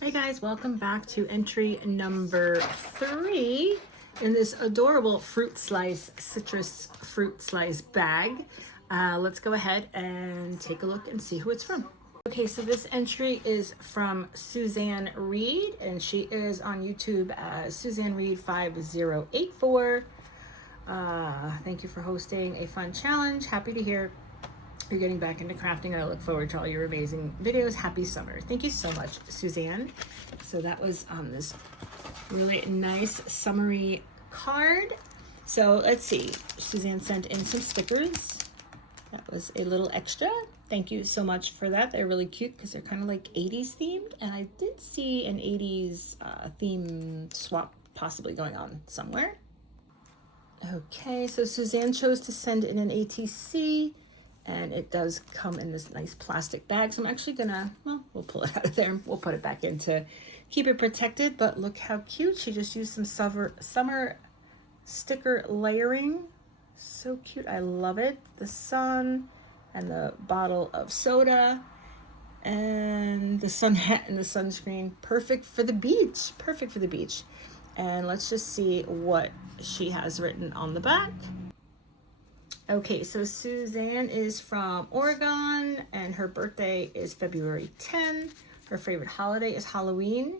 Hey guys, welcome back to entry number 3 in this adorable citrus fruit slice bag. Let's go ahead and take a look and see who it's from. Okay, so this entry is from Suzanne Reed, and she is on YouTube as Suzanne Reed 5084. Thank you for hosting a fun challenge. Happy to hear you're getting back into crafting. I look forward to all your amazing videos. Happy summer. Thank you so much, Suzanne. So that was this really nice summery card. So let's see. Suzanne sent in some stickers. That was a little extra. Thank you so much for that. They're really cute because they're kind of like 80s themed. And I did see an 80s theme swap possibly going on somewhere. Okay, so Suzanne chose to send in an ATC. And it does come in this nice plastic bag. So I'm actually gonna, well, we'll pull it out of there and we'll put it back in to keep it protected. But look how cute. She just used some summer sticker layering. So cute, I love it. The sun and the bottle of soda and the sun hat and the sunscreen. Perfect for the beach, perfect for the beach. And let's just see what she has written on the back. Okay, so Suzanne is from Oregon, and her birthday is February 10. Her favorite holiday is Halloween,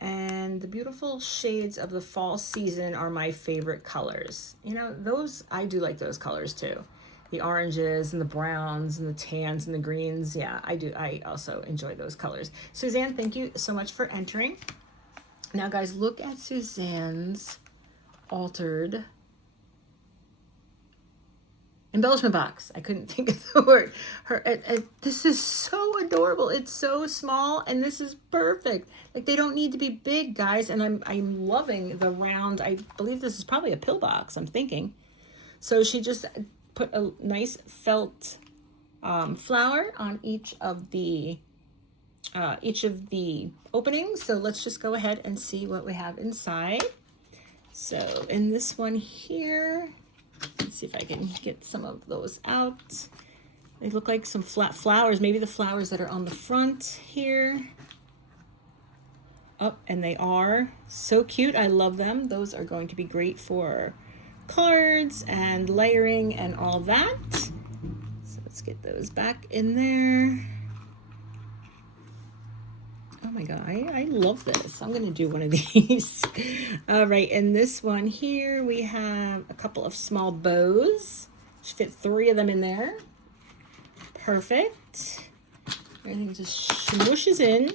and the beautiful shades of the fall season are my favorite colors. You know, those, I do like those colors too. The oranges and the browns and the tans and the greens. Yeah, I do. I also enjoy those colors. Suzanne, thank you so much for entering. Now, guys, look at Suzanne's altered embellishment box. I couldn't think of the word. This is so adorable. It's so small, and this is perfect. Like, they don't need to be big, guys. And I'm loving the round. I believe this is probably a pill box, I'm thinking. So she just put a nice felt flower on each of the openings. So let's just go ahead and see what we have inside. So in this one here, let's see if I can get some of those out. They look like some flat flowers, maybe the flowers that are on the front here. Oh, and they are so cute. I love them. Those are going to be great for cards and layering and all that. So let's get those back in there. Oh my God, I love this. I'm going to do one of these. All right, in this one here, we have a couple of small bows. Should fit 3 of them in there. Perfect. Everything just smooshes in.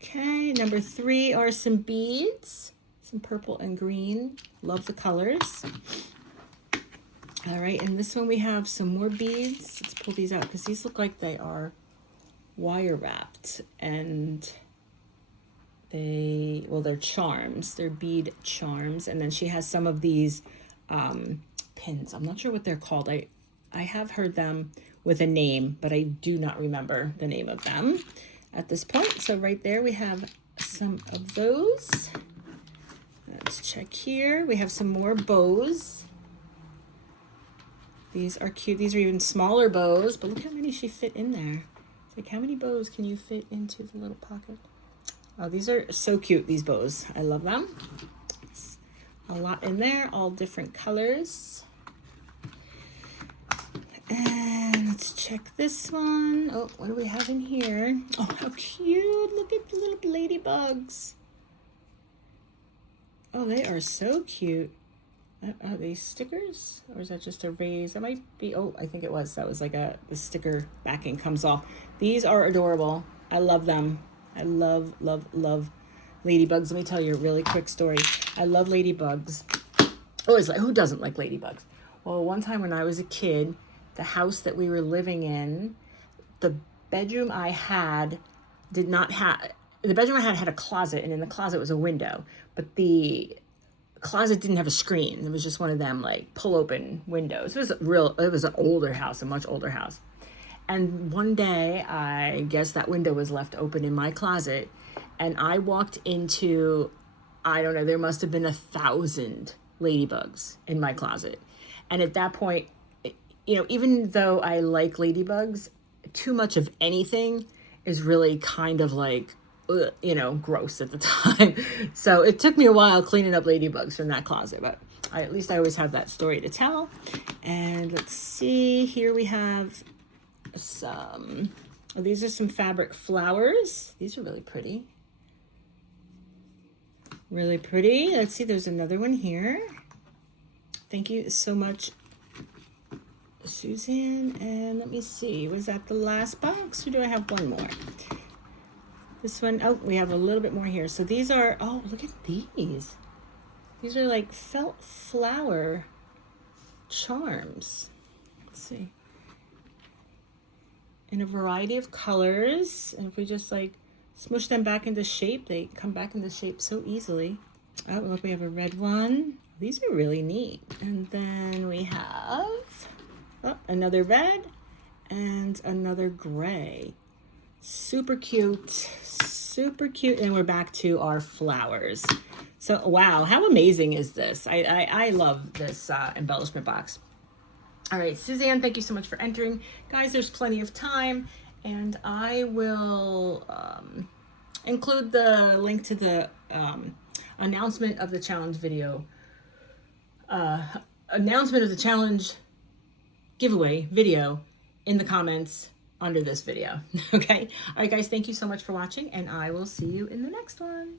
Okay, number 3 are some beads. Some purple and green. Love the colors. All right, in this one we have some more beads. Let's pull these out because these look like they are wire wrapped, and they're charms. They're bead charms. And then she has some of these pins. I'm not sure what they're called. I have heard them with a name, but I do not remember the name of them at this point. So right there we have some of those. Let's check here. We have some more bows. These are cute. These are even smaller bows, but look how many she fit in there. It's like, how many bows can you fit into the little pocket? Oh, these are so cute, these bows. I love them. It's a lot in there, all different colors. And let's check this one. Oh, what do we have in here? Oh, how cute. Look at the little ladybugs. Oh, they are so cute. Are they stickers? Or is that just a raise? That might be, oh, I think it was. That was like the sticker backing comes off. These are adorable. I love them. I love, love, love ladybugs. Let me tell you a really quick story. I love ladybugs. Oh, it's like, who doesn't like ladybugs? Well, one time when I was a kid, the house that we were living in, the bedroom I had had a closet, and in the closet was a window, but the closet didn't have a screen. It was just one of them like pull open windows. It was an older house, a much older house. And one day, I guess that window was left open in my closet, and I walked into, I don't know, there must have been 1,000 ladybugs in my closet. And at that point, you know, even though I like ladybugs, too much of anything is really kind of like you know, gross at the time. So it took me a while cleaning up ladybugs from that closet, but at least I always have that story to tell. And let's see, here we have some, these are some fabric flowers. These are really pretty. Really pretty. Let's see, there's another one here. Thank you so much, Suzanne. And let me see, was that the last box or do I have one more? This one, oh, we have a little bit more here. So these are, oh, look at these. These are like felt flower charms. Let's see. In a variety of colors. And if we just like smush them back into shape, they come back into shape so easily. Oh, look, we have a red one. These are really neat. And then we have another red and another gray. Super cute, super cute. And we're back to our flowers. So, wow, how amazing is this? I love this embellishment box. All right, Suzanne, thank you so much for entering. Guys, there's plenty of time, and I will include the link to the announcement of the challenge video, announcement of the challenge giveaway video in the comments under this video. Okay? All right, guys, thank you so much for watching, and I will see you in the next one.